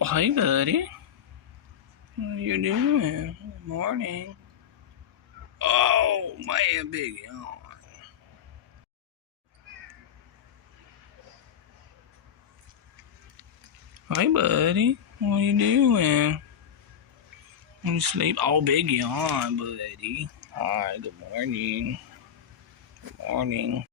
Oh, hey, buddy. What you doing? Good morning. Oh, man, big yawn. Hey, buddy. What you doing? You sleep? Oh, big yawn, buddy. All right, good morning. Good morning.